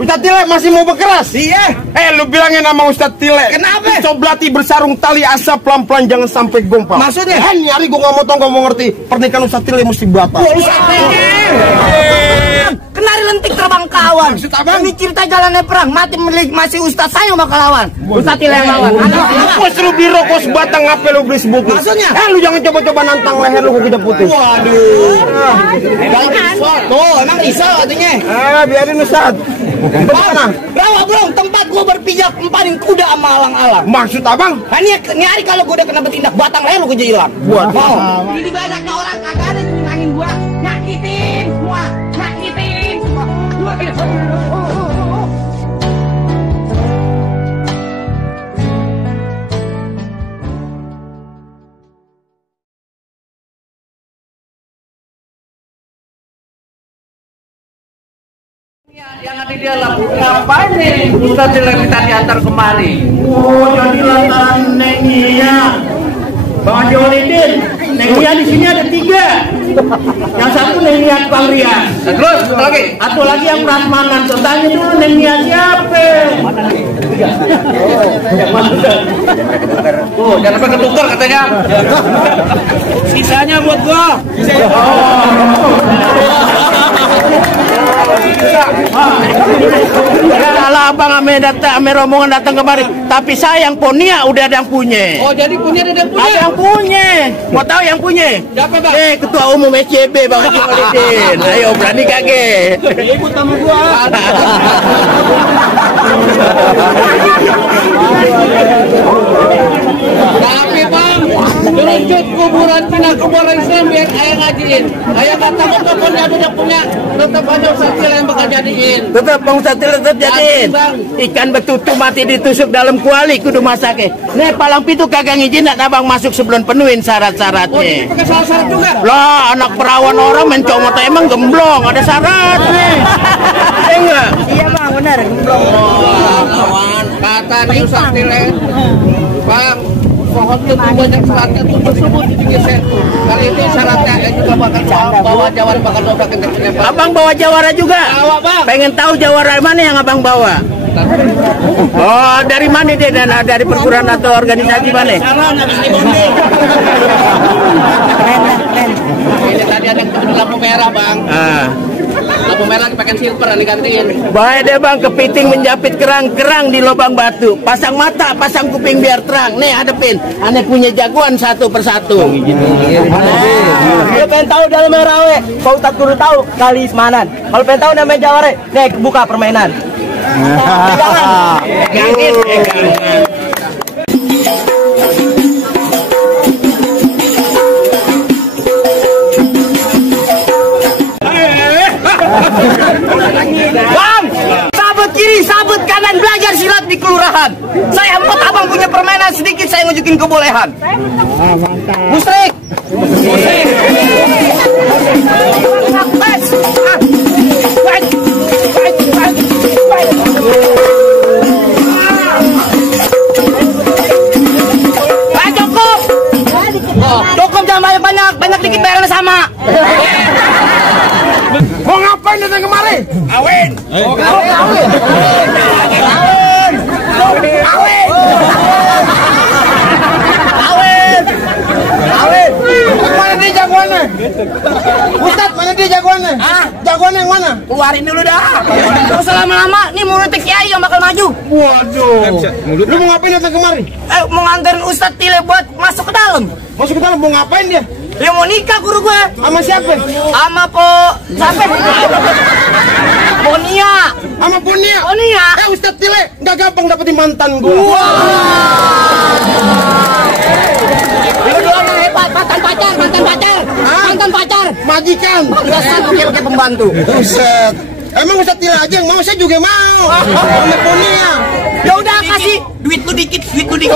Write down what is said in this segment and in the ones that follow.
Ustadz Tile masih mau berkeras? Iya. Lu bilangin nama Ustadz Tile. Kenapa? Coblati bersarung tali asa pelan-pelan jangan sampai gompal. Maksudnya? Nyari gue nggak mau tau, nggak mau ngerti. Pernikahan Ustadz Tile mesti batal. Kenari lentik terbang kawan. Ini cerita jalannya perang. Mati masih Ustadz saya bakal lawan. Ustadz Tile yang lawan. Bos lu beli rokok sebatang apa lu beli sebungkus? Maksudnya? Lu jangan coba-coba nantang leher lu kita putus. Waduh. Tuh, emang risau artinya. Biarin Ustadz. Rawa belum tempat gua berpijak emparin kuda sama alang-alang. Maksud abang? Ini hari kalau gua udah kena bertindak batang leher lu gua jadi hilang. Jadi banyaknya orang kagak ada yang nangin gua. Nyakitin semua. Yang ada di dalam ngapain nih Ustadz Tile kita diantar kemari? Jadi lantaran Neng Nia, Bang Haji Walidin, Neng Nia di sini ada 3. Yang satu Neng Nia Pangrian. Terus satu lagi? Satu lagi yang Prasmanan. Tanya dulu Neng Nia siapa? Tuh, jangan sampai ketukar katanya. Sisanya buat gua. Kalau abang ame rombongan datang kemari, tapi sayang Ponia udah ada yang punya. Oh, jadi punya ada yang punya? Ada yang punya. Mau tahu yang punya? Siapa, Bang? Ketua Umum SCB Bang Haji Walidin. Ayo berani kagak? Ikut sama gua. Tapi Bang, teruncut kuburan Cina kuburan Islam biar ayah ngajiin. Ayah nggak takut kalaupun dia punya, tetap aja Ustadz Tile yang bakal jadiin. Tetap Bang Ustadz Tile tetap jadiin. Bang. Ikan betutu mati ditusuk dalam kuali kudu masake. Nih palang pintu kagak ngizin nak abang masuk sebelum penuhin syarat-syaratnya. Oh, ini pakai syarat juga? Lah anak perawan orang main comot emang gemblong ada syaratnya. Iya enggak? Iya bang, benar. Lawan kata nih Ustadz Tile, Bang, pohon itu banyak syaratnya tuh tersebut di pinggir setu. Kali ini syaratnya juga bakal bawa jawara bakal dobrak kencangnya Bang. Abang bawa jawara juga? Bawa Bang. Pengen tahu jawara mana yang abang bawa? Oh, dari mana dia? Dari perguruan atau organisasi mana? Ini tadi ada lampu merah Bang. Lampu merah pakai silver nih gantiin. Baik deh bang, kepiting menjapit kerang-kerang di lubang batu. Pasang mata, pasang kuping biar terang. Nih hadepin, aneh punya jagoan satu persatu. Kalau pengen tahu dalam rawe, Pak Ustadz kudu tahu kali Ismanan. Kalau pengen tahu namanya Jawara, nih buka permainan. Gangit, Bang, sabut kiri, sabut kanan, belajar silat di kelurahan. Saya empat abang punya permainan sedikit, saya nunjukin kebolehan. Musrik. Cukup jangan banyak, banyak dikit bayarnya sama. Mau ngapain datang kemari? Awin. Awin. Mana dia jagoannya? Ustadz, mana dia jagoannya? Jagoannya yang mana? Keluarin dulu dah. Terus lama-lama nih mau nutik kiai yang bakal maju. Waduh. Lu mau ngapain datang kemari? Mau nganterin Ustadz Tile buat masuk ke dalam. Masuk ke dalam mau ngapain dia? Dia mau nikah guru gue. Sama siapa? Sama sampai Ponia. Sama Ponia. Ponia. Ustadz Tile nggak gampang dapetin mantan gua. Lu doang yang hebat, mantan pacar. Mantan pacar. Majikan. Dasar oke pembantu. Buset. Emang Ustadz Tile aja yang mau, saya juga mau. Sama Ponia. Ya udah kasih duit lu dikit. Jadi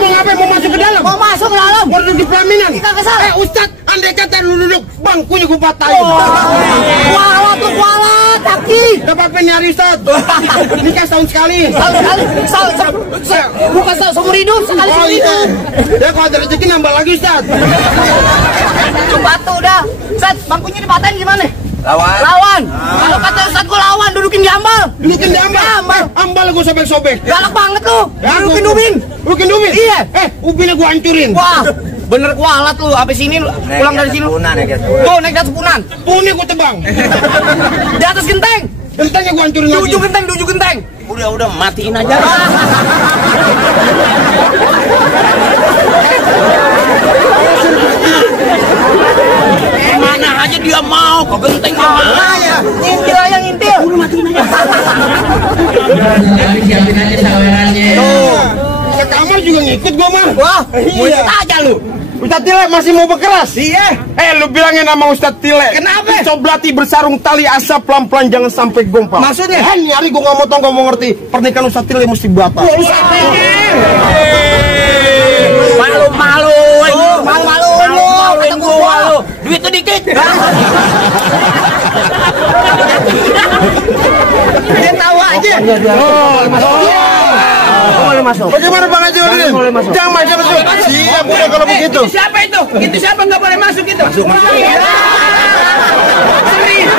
mau ngapain? Mau masuk ke dalam? Mau masuk ke dalam? Mau duduk di pelaminan? Kita kesal. Ustadz, andai kata lu duduk bangkunya gue patahin. Kualat. kaki. Gak apa-apa nyari Ustaz. Nikah setahun sekali. Bukan seumur hidup, sekali Oh seumur iya. hidup. Ya kalau ada rezeki nambah lagi Ustaz. Coba tuh udah. Ustaz, bangkunya dipatain gimana? Lawan. Lawan. Kalau kata Ustaz gua lawan, dudukin di ambal. Dudukin di ambal. Ambal. Ambal gue sobek-sobek. Galak banget lu. Ya, Dudukin ubin. Dudukin ubin? Iya. Ubinnya gue hancurin. Wah, bener kualat lu. Abis ini pulang dari sini. Tuh, naik di atas punan. Puni gue tebang. Di atas genteng. Gentengnya gue hancurin Di lagi. ujung genteng, di ujung genteng. Udah matiin aja. Mana aja dia mau, kok genteng dia mau. Ya. Ngintil aja ngintil. Udah matiin aja. Tapi siapin aja sawerannya. Ke kamar juga ngikut gue mah. Wah, mau Iya. ikut aja lu. Ustaz Tile masih mau berkeras? Iya. Lu bilangin nama Ustaz Tile. Kenapa? Coblati bersarung tali asap pelan-pelan jangan sampai gompal. Maksudnya? Nyari gue nggak mau tau nggak mau ngerti. Pernikahan Ustaz Tile mesti batal. Malu-malu. Malu-malu lu. Kata gua lu. Duit tuh dikit. Dia tahu aja. Boleh masuk. Bagaimana Bang Haji Udin? Jangan masuk. Siap udah kalau begitu. Siapa itu? Itu siapa nggak boleh masuk itu? Masuk. Serius.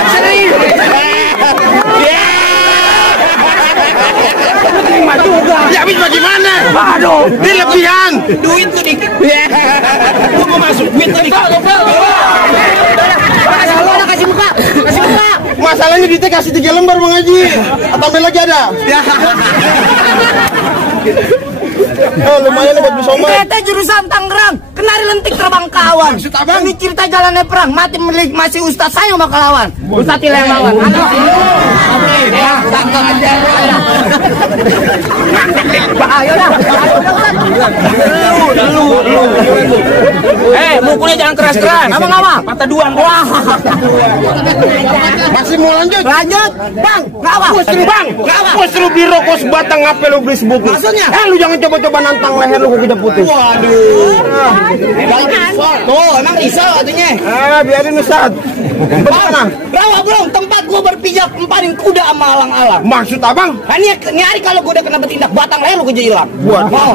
Terima juga. Ya habis bagaimana? Aduh, ini lebihan. Duit tuh dikit. Gua mau masuk. Duit tuh dikit. Kasih muka. Kasih muka. Masalahnya duitnya kasih 3 lembar Bang Haji. Tambah lagi ada. Lumayan buat busoma. Kita jurusan Tangerang, kenari lentik terbang kawan. Maksud abang? Ini cerita jalannya perang, mati masih Ustaz saya bakal lawan. Ustaz Tile yang lawan. Ayo dah. Mukulnya jangan keras-keras. Apa? Patah dua. Wah. Masih mau lanjut? Lanjut, Bang. Ngapa? Bang, gua suruh beli rokok sebatang ngapain lu beli sebutnya? Maksudnya? Lu jangan coba-coba nantang leher lu kita putus. Waduh. Tuh, emang risau artinya. Biarin Ustaz. Bagaimana? Rawa belum tempat gua berpijak empanin kuda sama alang-alang. Maksud abang? Kan ini hari kalau gua udah kena bertindak batang leher lu gua jadi hilang. Buat. Mau.